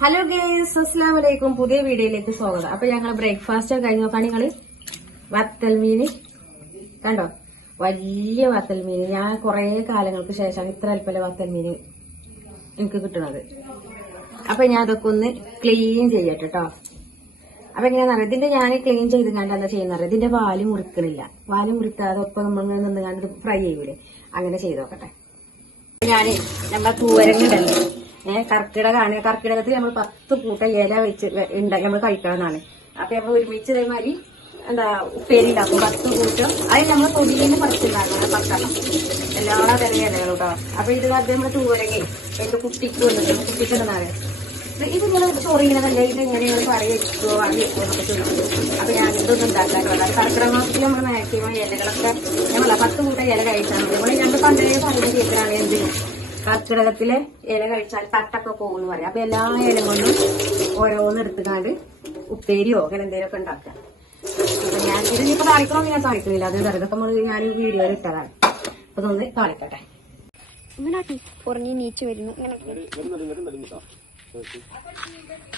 Hello guys, അസ്സലാമു അലൈക്കും. പുതിയ വീഡിയോയിലേക്ക് സ്വാഗതം. അപ്പൊ ഞങ്ങൾ ബ്രേക്ക്ഫാസ്റ്റ് ഒക്കെ കഴിഞ്ഞ് നോക്കാൻ നിങ്ങള് വത്തൽ മീന് കണ്ടോ, വലിയ വത്തൽ മീന്. ഞാൻ കുറെ കാലങ്ങൾക്ക് ശേഷമാണ് ഇത്ര അല്പല വത്തൽ മീന് എനിക്ക് കിട്ടുന്നത്. അപ്പൊ ഞാൻ അതൊക്കെ ഒന്ന് ക്ലീൻ ചെയ്യട്ടെ കേട്ടോ. അപ്പൊ എങ്ങനെയാണെന്നറിയാം, ഇതിന്റെ ഞാൻ ക്ലീൻ ചെയ്ത് കണ്ട് എന്താ ചെയ്യുന്നറിയാം, ഇതിന്റെ വാല് മുറിക്കണില്ല. വാല് മുറിക്കാതെ ഒപ്പം നമ്മൾ നിന്ന് കണ്ട് ഫ്രൈ ചെയ്യൂലേ, അങ്ങനെ ചെയ്ത് നോക്കട്ടെ. ഞാന് നമ്മളെ തൂവരങ്ങുണ്ടല്ലോ, കർക്കിടകമാണ്. കർക്കിടകത്തിൽ നമ്മൾ 10 കൂട്ട ഇല വെച്ച് നമ്മൾ കഴിക്കണമെന്നാണ്. അപ്പൊ നമ്മൾ ഒരുമിച്ച് ഇതേമാതിരി എന്താ ഉപ്പേരി ഉണ്ടാക്കും 10 കൂട്ടം. അത് നമ്മൾ പൊടിയിൽ പറിച്ചുണ്ടാക്കണം 10 എല്ലാ തരം ഇലകളും കേട്ടോ. അപ്പൊ ഇത് നമ്മൾ തൂവരങ്ങി എന്റെ കുട്ടിക്ക് വന്നിട്ടുണ്ട്, കുട്ടിക്കുണ്ടെന്നാണ്. ഇതിങ്ങനെ ചൊറിയുന്നതല്ല, ഇതെങ്ങനെ നിങ്ങൾ കറി വെച്ചോ അത് വെച്ചോ എന്നൊക്കെ ചോദിച്ചു. അപ്പൊ ഞാൻ ഇതൊന്നും ഉണ്ടാക്കാറുള്ളത് കർക്കിടക മാസത്തിൽ നമ്മൾ മാക്സിമം ഇലകളൊക്കെ നമ്മളല്ല 10 കൂട്ട ഇല കഴിച്ചാൽ മതി. നമ്മൾ ഞങ്ങൾ പണ്ടേ പറയുന്ന കേൾക്കാണ് എന്ത് കർക്കിടകത്തിലെ ഇല കഴിച്ചാൽ തട്ടൊക്കെ പോകുമെന്ന് പറയാം. അപ്പൊ എല്ലാ ഇല കൊണ്ടും ഓരോന്ന് എടുത്തുകാണ്ട് ഉപ്പേരിയോ അങ്ങനെ എന്തെങ്കിലും ഒക്കെ ഉണ്ടാക്കുക. അപ്പൊ ഞാൻ ഇതിനിപ്പോ കാണിക്കണമെന്ന് ഞാൻ കാണിക്കുന്നില്ല, അത് ഇതൊക്കെ നമ്മൾ ഞാൻ വീഡിയോയിൽ ഇട്ടതാണ്. അപ്പൊ ഇതൊന്ന് കാണിക്കട്ടെ. ഉറങ്ങി നീച്ചു വരുന്നു.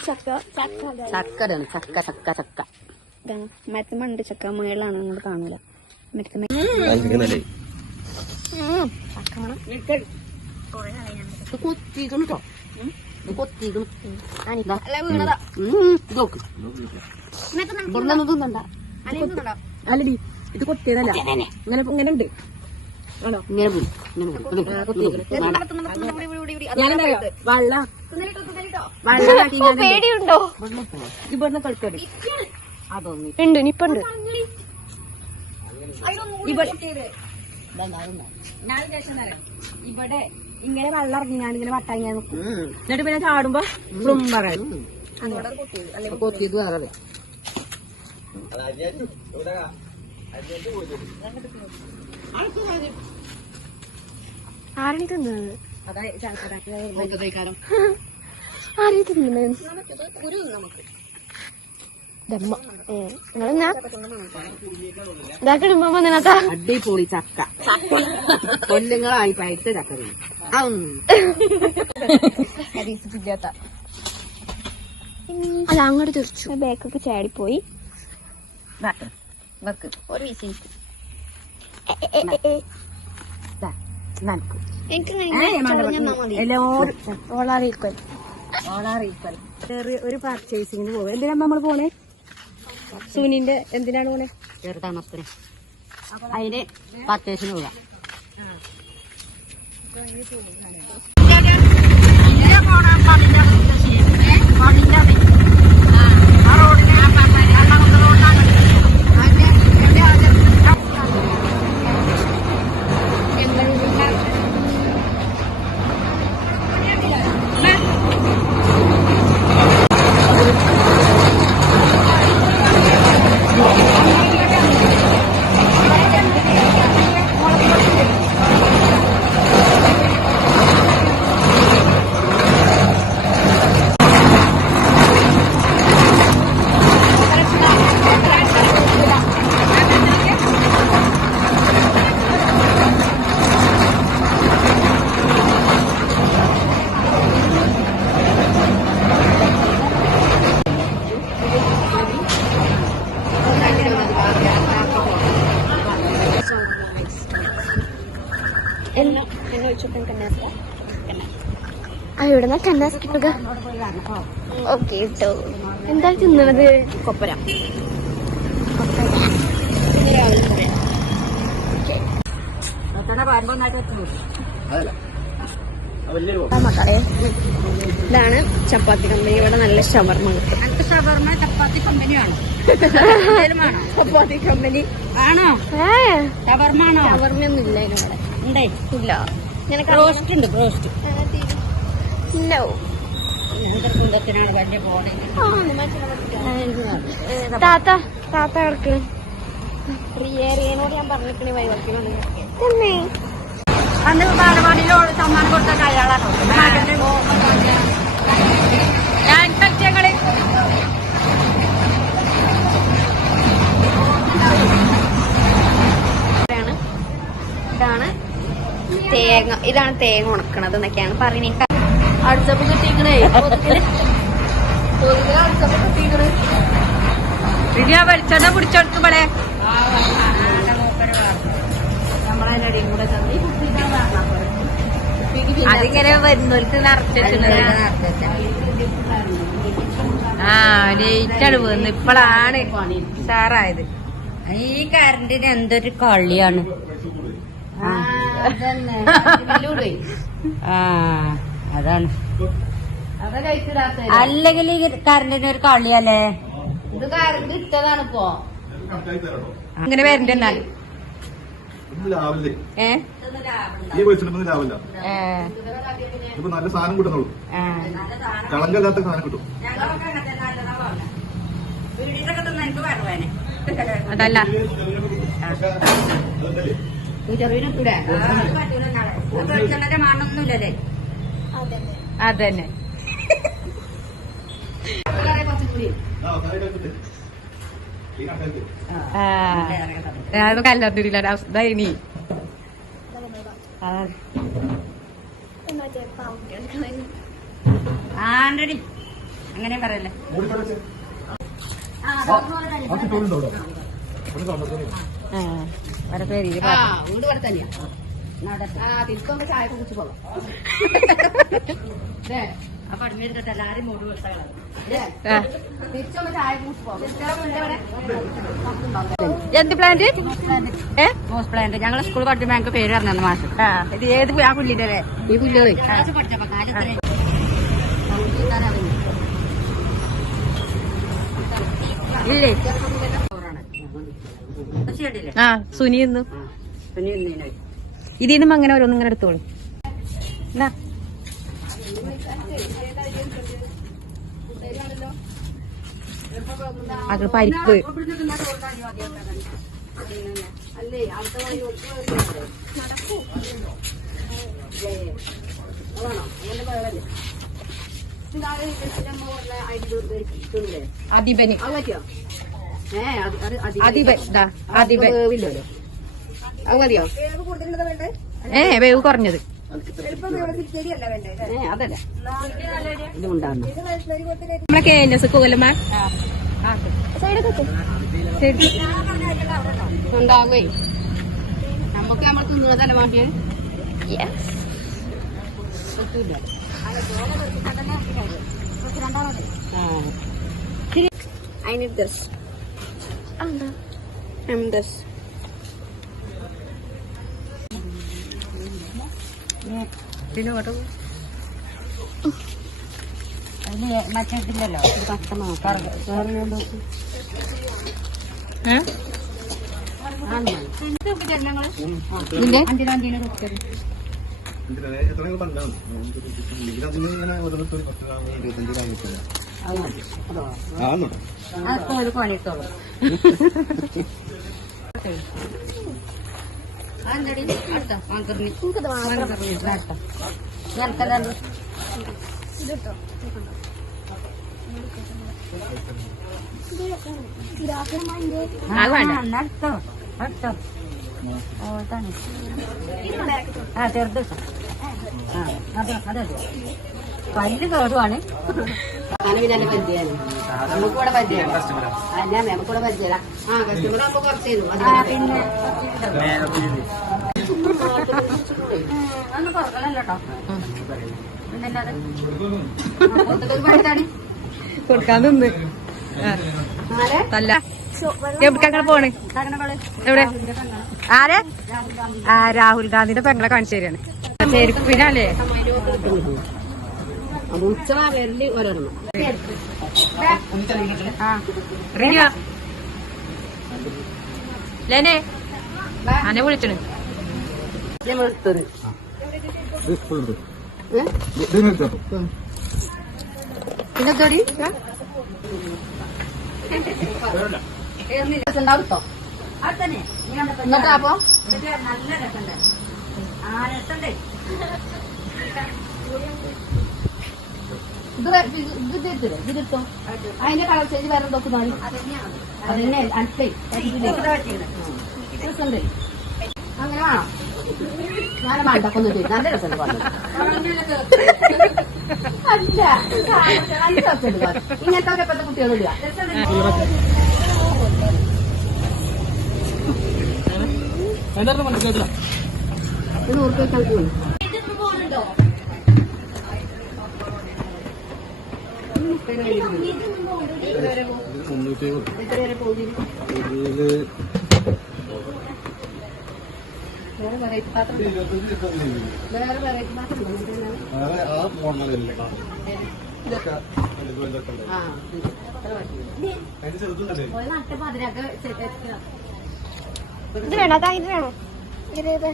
ചക്കടാണ്, ചക്ക ചക്ക ചക്ക മരത്തുമുണ്ട് ചക്ക, മേളാണ് നിങ്ങൾ കാണൂല. അല്ലടി, ഇത് കൊത്തിയതല്ല, ഇങ്ങനെ ഇങ്ങനെ ഉണ്ട്. ആണോ? ഇങ്ങനെ പേടിയുണ്ടോ? ഇവിടുന്ന് കളിക്കടി അതൊന്നും ഉണ്ട്, നിപ്പുണ്ട്. ഇവിടെ ഇങ്ങനെ വെള്ളം ഇറങ്ങി ഞാനിങ്ങനെ വട്ടാങ്ങി നിൽക്കും. എന്നിട്ട് പിന്നെ ചാടുമ്പോ പറയാം കൊത്തിയത് വേറെ. ആരും തിന്നത് അടിപൊളി ചക്ക, കൊല്ലങ്ങളായി പഴുത്ത ചക്ക. അല്ല അങ്ങോട്ട് തിരിച്ചു, ബാക്കൊക്കെ ചാടിപ്പോയി. ഒരു വിശേഷം ഒരു പർച്ചേസിങ്ങിന് പോകും. എന്തിനാ നമ്മള് പോണേ? സുനിന്റെ എന്തിനാണ് പോണേ? ചെറുതണുപ്പിന്. അതിന് പർച്ചേസിന് പോകാം. ഇവിടെ കന്നാസ് കിട്ടുക. ഓക്കെ കേട്ടോ. എന്താ തിന്നണത്? കൊപ്പര. മക്കളെ, ഇതാണ് ചപ്പാത്തി കമ്പനി. ഇവിടെ നല്ല ഷവർമ കിട്ടും. ഷവർമ ചപ്പാത്തി കമ്പനിയാണോ? ചപ്പാത്തി കമ്പനി ആണോ? ഷവർമാണോ? ഷവർമയൊന്നും ഇല്ല ഇവിടെ. ഉണ്ടേ? ഇല്ല. ബ്രോസ്റ്റ് ഉണ്ട്, ബ്രോസ്റ്റ്. നോ. കുന്തത്തിനാണ് വലിയ പോണേ. താത്ത താത്ത കിടക്കണ്. റിയേറിയനോട് ഞാൻ പറഞ്ഞിരിക്കണേ വൈകുന്നേരം അന്ന് ബാലവാടിയിൽ സമ്മാനം കൊടുത്ത അയാളാണോ? ഞങ്ങള് ഇതാണ് തേങ്ങ, ഇതാണ് തേങ്ങ ഉണക്കണത് എന്നൊക്കെയാണ് പറയുന്നത്. അടുത്തപ്പോ കിട്ടിക്കണേ ആ വെളിച്ചെണ്ണ പിടിച്ചെടുക്കുമ്പോളെ അതിങ്ങനെ വരുന്നവർക്ക് നിറച്ചിട്ടുള്ളത്. ആ ലേറ്റാണ് വന്ന് ഇപ്പോഴാണ് സാറായത്. ഈ കറണ്ടിന് എന്തൊരു കളിയാണ്. ആ അതാണ്. അല്ലെങ്കിൽ ഈ കറണ്ടിന് ഒരു കളിയല്ലേ. ഇത് കറണ്ട് ഇട്ടതാണ് ഇപ്പോ. അങ്ങനെ വരണ്ട എന്നാല് ഇപ്പൊ നല്ല സാധനം കിട്ടുന്നുള്ളൂ. കളങ്കല്ലാത്ത സാധനം കിട്ടും. അതല്ല മണ്ണൊന്നുമില്ലല്ലേ. അതന്നെ കല്ലാത്തില്ല ഇനി ആണ്ടടി അങ്ങനെ പറയല്ലേ. വേറെ പേര് വീട് ഇവിടെ തന്നെയാ. തിരിച്ചൊന്ന് ചായ കുടിച്ചു പോകാം. അപ്പൊ അടിഞ്ഞിട്ട് എല്ലാരും മൂട് കൊടുത്താളാണ്. തിരിച്ചൊന്ന് ചായ കുടിച്ചു പോകാം. എന്ത് പ്ലാന്റ്? Moss plant. ഞങ്ങള് സ്കൂൾ പഠിക്കുമ്പോ ഞങ്ങൾക്ക് പേര് പറഞ്ഞു മാസം. ഇത് ഏത് ആ പുല്ലിന്റെ അല്ലേ? ഈ പുല്ലുകളെ പഠിച്ചപ്പോ കാലത്ത് ഇല്ലേ? ആ സുനിന്ന് ഇതിന്നും അങ്ങനെ ഓരോന്നും ഇങ്ങനെ എടുത്തോളൂ. എന്നാ അത് പരിപ്പ് അതിബന് അതിബൻ അതിബൻ അത് മതിയോ? വേവ് കുറഞ്ഞത്. അതല്ല ഇതുണ്ടാകുന്നു. നമ്മളെ KNS കോലമ്മ ഉണ്ടാകുമേ. നമുക്ക് നമ്മൾ തിന്നുന്നതല്ല വേണ്ടിയ. I need this. This. മറ്റില്ലല്ലോ. അതൊക്കെ ഒരു പണിത്തോളൂ. ചെറുത് പല്ല് കേടുവാണ്. പിന്നെ പരിചയം നമുക്കിവിടെ പരിചയം. ഞാൻ നമുക്കിവിടെ പരിചയം. കസ്റ്റമർ ആകുമ്പോ കുറച്ച് തരും. പിന്നെ ഒന്നും കുറക്കണല്ലോ. കൊടുക്കാൻ നിന്ന് അല്ല എവിടേക്കാ പോണ്? എവിടെ? ആരെ? രാഹുൽ ഗാന്ധിന്റെ പെങ്ങളെ കാണിച്ചു തരാണ്. ചെരുപ്പിനല്ലേ? അത് ഉച്ച വരല് ഒരെണ്ണം. ലേനെ അന്നെ വിളിച്ചണ്. പിന്നെ തൊടി ഉണ്ടാവട്ടോ. എന്നിട്ടാ അപ്പൊ നല്ല രസമുണ്ട്. ആ രസമുണ്ട്. ഇതിട്ടോ അതിന്റെ കളർ ചേഞ്ച് വേറെ എന്തൊക്കെ മാറി. അതന്നെ അടുത്തേ രസമുണ്ട്. അങ്ങനെ വേണം. ഞാൻ മണ്ടക്കൊന്നും ചെയ്യും നല്ല രസമുണ്ട് പാട്ട് അല്ല നല്ല രസമുണ്ട് പാട്ട് ഇങ്ങനത്തെ ഇപ്പോഴത്തെ കുട്ടികളില്ല നൂറ് രൂപ പോയി വേറെ വെറൈറ്റി പാത്രം വേറെ വെറൈറ്റി പാത്രം ഇത് വേണോ അതാ ഇത് വേണോ ഇത് ഇത്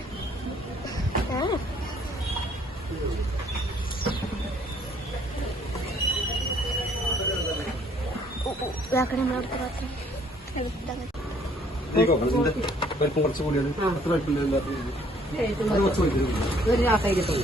ഇതാക്കണ നമ്മളടുത്ത പാത്രം വലിപ്പം കുറച്ച് കൂടിയാണ് അത്ര വലിപ്പം ഒരു രാസായിരിക്കും